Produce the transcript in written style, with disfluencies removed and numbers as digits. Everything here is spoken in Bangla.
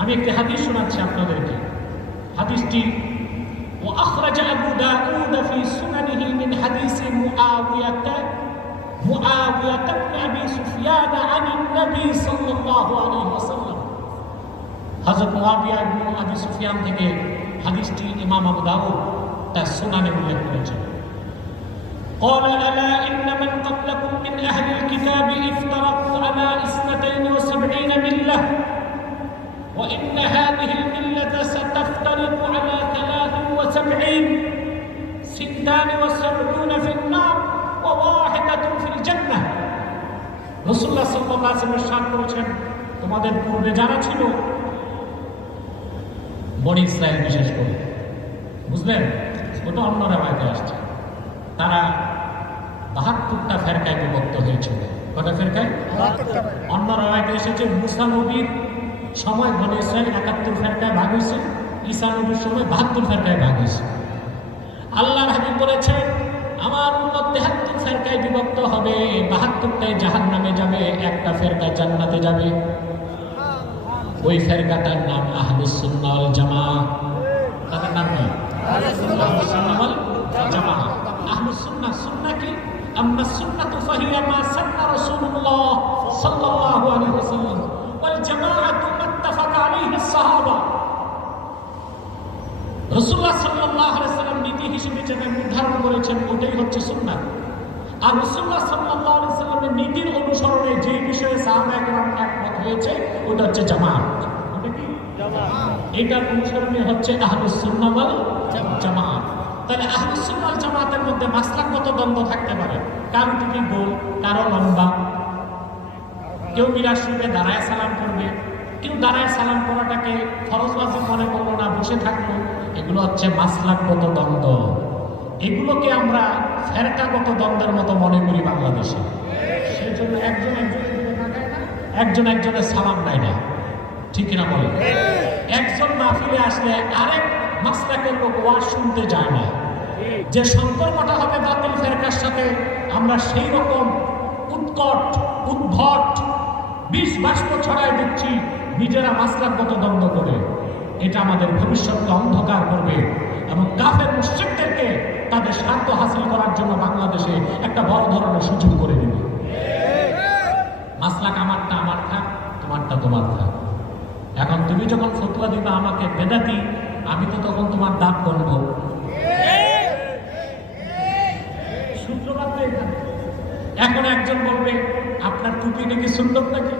আমি একটি হাদিস শোনাচ্ছি আপনাদেরকে। হাদিসটি وأخرج أبو داود في سننه من حديث معاوية بن أبي سفيان عن النبي صلى الله عليه وسلم। হযরত মুআবিয়া ইবনে আবি সুফিয়ান থেকে হাদিসটি ইমাম আবু দাউদ তার সুনানে উল্লেখ করেছেন। قال ألا إن من قبلكم من أهل الكتاب افترقوا على 72 ملة وإن هذه الملة ستفترق على 73 76 في النار وواحدة في الجنة। রাসূলুল্লাহ সাল্লাল্লাহু আলাইহি ওয়াসাল্লাম ইরশাদ করেছেন, তোমাদের পূর্বে যারা ছিল বনি ইসরায়েল বিশেষ করে, বুঝলেন, ওটা অন্য রাওয়ায়াতে আসছে, তারা 72টা ফেরকায় বিভক্ত হয়েছিল। কটা ফেরকায়? অন্য রাওয়ায়াতে এসেছে মুসা নবীর সময় বনি ইসরায়েল 71 ফেরকায় ভাগ হয়েছে, ঈসা নবীর সময় 72 ফেরকায় ভাগ হয়েছে। আল্লাহর হাবিব বলেছেন, আমার উম্মত 73 ফেরকায় বিভক্ত হবে, 72টাই জাহান্নামে যাবে, একটা ফেরকা জান্নাতে যাবে। ওই ফেরকাটার নাম আহলুস সুন্নাহ ওয়াল জামাআহ। তাদের নাম কি? আহলুস সুন্নাহ ওয়াল জামাআহ। আহলুস সুন্নাহ, সুন্নাহ কি? আম্মা সুন্নাতু ফাহিয়া মা সান্না রাসূলুল্লাহ সাল্লাল্লাহু আলাইহি ওয়াসাল্লাম ওয়াল জামাআতু মাত্তাফাকা আলাইহি আস-সাহাবা। রাসূলুল্লাহ সাল্লাল্লাহু আলাইহি ওয়াসাল্লাম নীতি হিসেবে যেটা নির্ধারণ করেছেন ওটাই হচ্ছে সুন্নাহ। আর রাসূলুল্লাহ সাল্লাল্লাহু আলাইহি ওয়াসাল্লামের নীতির অনুসরণে যে বিষয়ে সাহাবায়ে কেরাম একমত হয়েছে ওটা হচ্ছে জামাত। ওটা কি? জামাত। এটার অনুসরণে হচ্ছে আহলুস সুন্নাহ ওয়াল জামাত। তাহলে আহলুস সুন্নাহ ওয়াল জামাতের মধ্যে মাসলাকগত দ্বন্দ্ব থাকতে পারে, কারো টুপি গোল, কারো লম্বা, কেউ মিরাজ রূপে দাঁড়ায় সালাম করবে, কেউ দাঁড়ায় সালাম করাটাকে ফরজ ওয়াজিব মনে করলো না, বসে থাকলো। এগুলো হচ্ছে মাসলাকগত দ্বন্দ্ব। এগুলোকে আমরা ফেরকাগত দ্বন্দ্বের মতো মনে করি বাংলাদেশে। সেই জন্য একজন একজনের দিকে তাকায় না, একজন একজনের সালাম দেয় না, ঠিক কিনা বলে? একজন মাহফিলে আসলে আরেক মাসলাকের লোক ওয়াজ শুনতে যায় না। যে সম্পর্কটা হবে বাতিল ফেরকার সাথে, আমরা সেই রকম উৎকট উদ্ভট বিষ বাষ্প ছড়ায় দিচ্ছি নিজেরা মাসলাকগত দ্বন্দ্ব করে। এটা আমাদের ভবিষ্যৎকে অন্ধকার করবে এবং কাফের মুশরিকদেরকে তাদের স্বার্থ হাসিল করার জন্য বাংলাদেশে একটা বড় ধরনের সুযোগ করে দিবে। মাসলাক আমারটা আমার থাক, তোমারটা তোমার থাক। এখন তুমি যখন ফতোয়া দিবা আমাকে বেদাতি, আমি তো তখন তোমার দাঁত গণব। সূত্রপাত এখানে। এখন একজন বলবে আপনার টুপি নাকি সুন্নত নাকি,